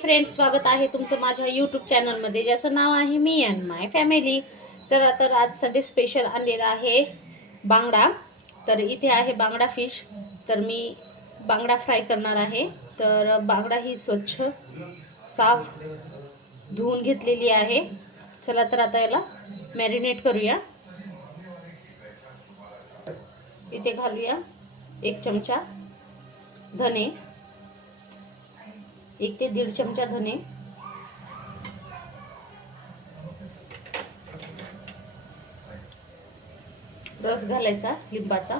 Friends स्वागत आहे तुमचं माझ्या यूट्यूब चॅनलमध्ये ज्याचं नाव आहे मी अँड माय फॅमिली चला तर आज संडे स्पेशल आणलेला आहे बांगडा. तर इथे आहे बांगडा फिश तर मी बांगडा फ्राय करणार आहे. तर बांगडा ही स्वच्छ साफ धुवून घेतलेली आहे. चला तर आता याला मॅरिनेट करूया. इथे घालूया एक चमचा धने. एक ते दीड चमचा धने. रस घालायचा लिंबाचा.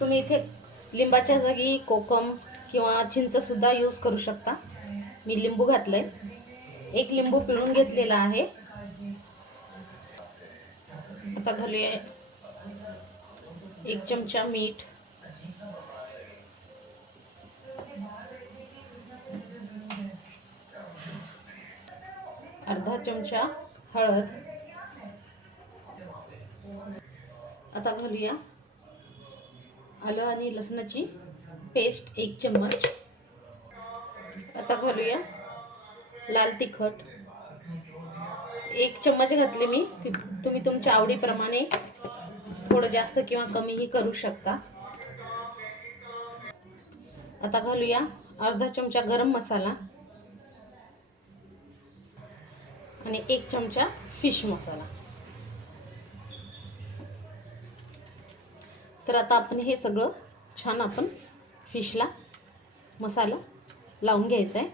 तुम्ही इथे लिंबाच्या जागी कोकम किंवा चिंच सुद्धा यूज करू शकता. मी लिंबू घातलंय. एक लिंबू पिळून घेतलेला आहे. आता घालूया. एक चमचा मीठ. अर्धा चमचा हळद. आता घालूया आलं आणि लसणाची पेस्ट एक चम्मच. आता घालूया लाल तिखट. एक चम्मच घातले मी. तुम्ही तुमच्या आवडीप्रमाणे थोडं जास्त किंवा कमीही करू शकता. आता घालूया अर्धा चमचा गरम मसाला आणि एक चमचा फिश मसाला. तर आता आपण हे सगळं छान आपण फिशला मसाला लावून घ्यायचा आहे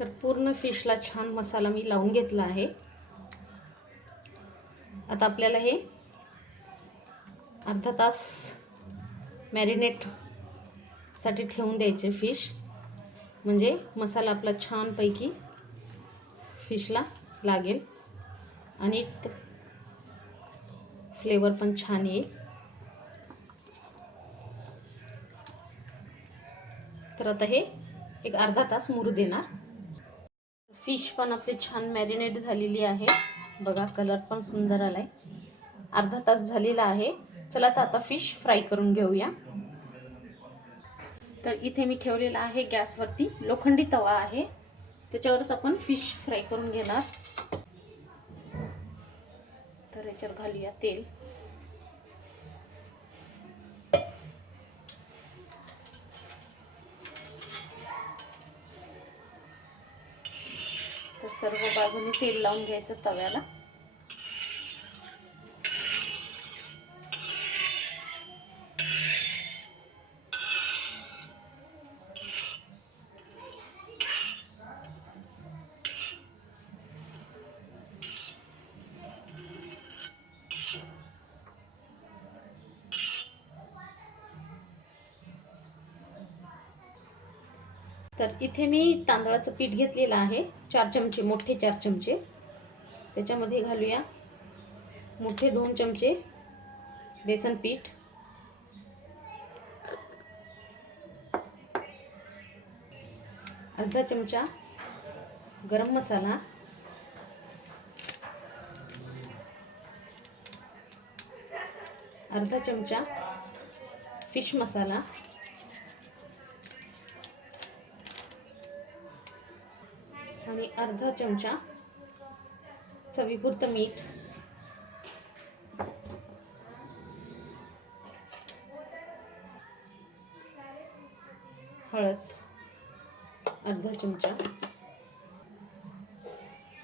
तर पूर्ण फिशला छान मसाला मी लावून घेतला आहे. आता आपल्याला हे अर्धा तास मॅरिनेटसाठी ठेवून द्यायचे फिश म्हणजे मसाला आपला छानपैकी फिशला लागेल. आणि फ्लेवर पण छान येईल. तर आता हे एक अर्धा तास मुरू देणार. फिश पण आपली छान मॅरिनेट झालेली आहे. बघा कलर पण सुंदर आलाय. अर्धा तास झालेला आहे. चला तर आता फिश फ्राय करून घेऊया. तर इथे मी ठेवलेला आहे गॅसवरती. लोखंडी तवा आहे. त्याच्यावरच आपण फिश फ्राय करून घेणार. तर याच्यावर घालूया तेल. तर सर्व बाजूने तेल लावून घ्यायचं तव्याला. तर इथे मी तांदळाचं पीठ घेतलेलं आहे. चार चमचे मोठे चार चमचे. त्याच्यामध्ये घालूया मोठे दोन चमचे बेसन पीठ. अर्धा चमचा गरम मसाला. अर्धा चमचा फिश मसाला. अर्धा चमचा चवीपुरतं मीठ. हळद अर्धा चमचा.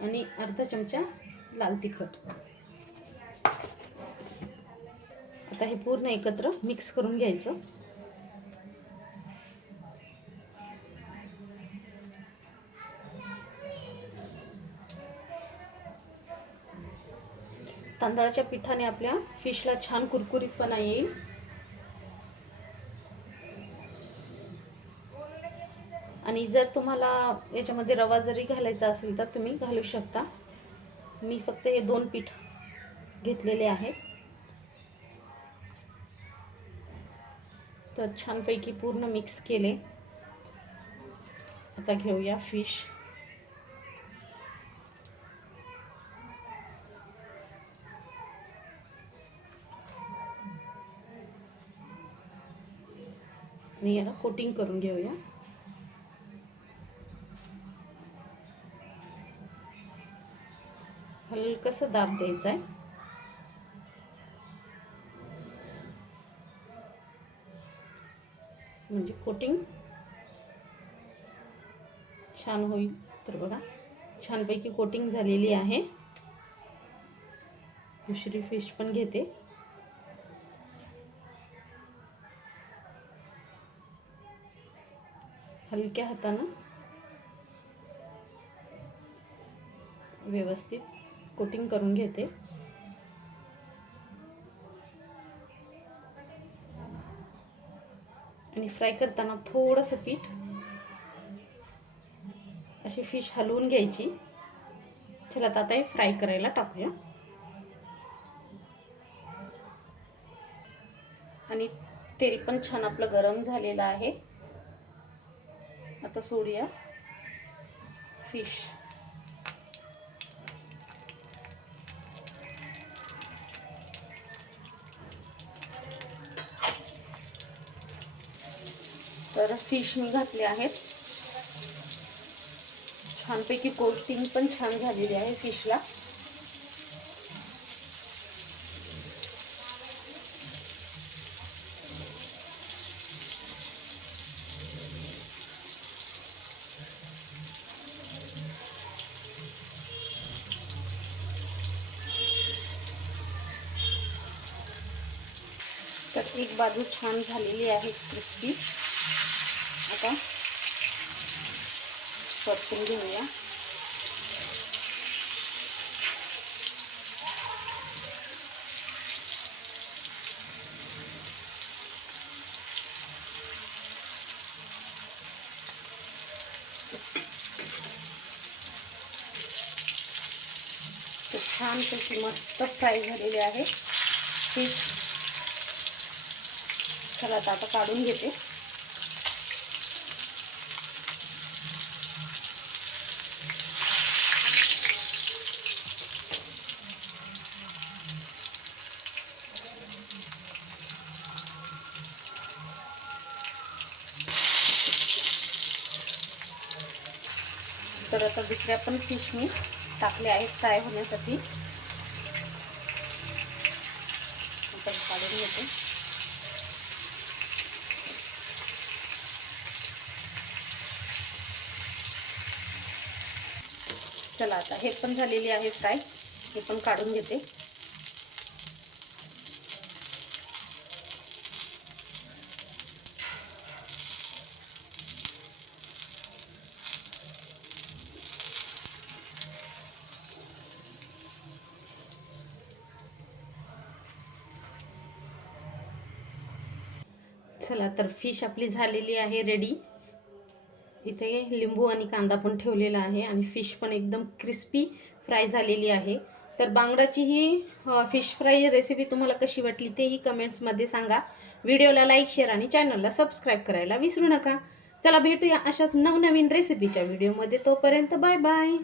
आणि अर्धा चमचा लाल तिखट. आता हे पूर्ण एकत्र मिक्स करून घ्यायचं. तांदळाच्या पिठाने आपल्या फिशला छान कुरकुरीतपणा येईल. आणि जर तुम्हाला याच्यामध्ये रवा जरी घालायचा असेल तर तुम्ही घालू शकता. मी फक्त हे दोन पीठ घेतलेले आहेत. तर छानपैकी पूर्ण मिक्स केले. आता घेऊया फिश आणि याला कोटिंग करून घेऊया. हलकसं दाब द्यायचा आहे. म्हणजे कोटिंग छान होईल. तर बघा छानपैकी कोटिंग झालेली आहे. दुसरी फिश पण घेते. हलक्या हातानं व्यवस्थित कोटिंग करून घेते. आणि फ्राय करताना थोडंसं पीठ अशी फिश हलवून घ्यायची. चला आता हे फ्राय करायला टाकूया. आणि तेल पण छान आपलं गरम झालेलं आहे. आता फ़िश तर फ़िश मी घातले आहेत. छानपैकी झालेली आहे फिशला एक बाजू छान आहे क्रिस्पी आता परतून घेऊया. तर छानपैकी मस्त आहे. फ़िश चला आता आता काढून घेते. तर आता दुसऱ्या पण फिश मी टाकले आहेत फ्राय होण्यासाठी. काढून घेते. चला आता. हे पण झालेली आहे फ्राय. हे पण काढून घेते. चला तर फिश आपली झालेली आहे रेडी इथे लिंबू आणि कांदा पण ठेवलेला आहे आणि फिश पण एकदम क्रिस्पी फ्राय झालेली आहे. तर बांगडाची ही फिश फ्राय रेसिपी तुम्हाला कशी वाटली तेही कमेंट्समध्ये सांगा. व्हिडिओला लाईक शेअर आणि चॅनलला सबस्क्राईब करायला विसरू नका. चला भेटूया अशाच नवनवीन रेसिपीच्या व्हिडिओमध्ये तोपर्यंत बाय बाय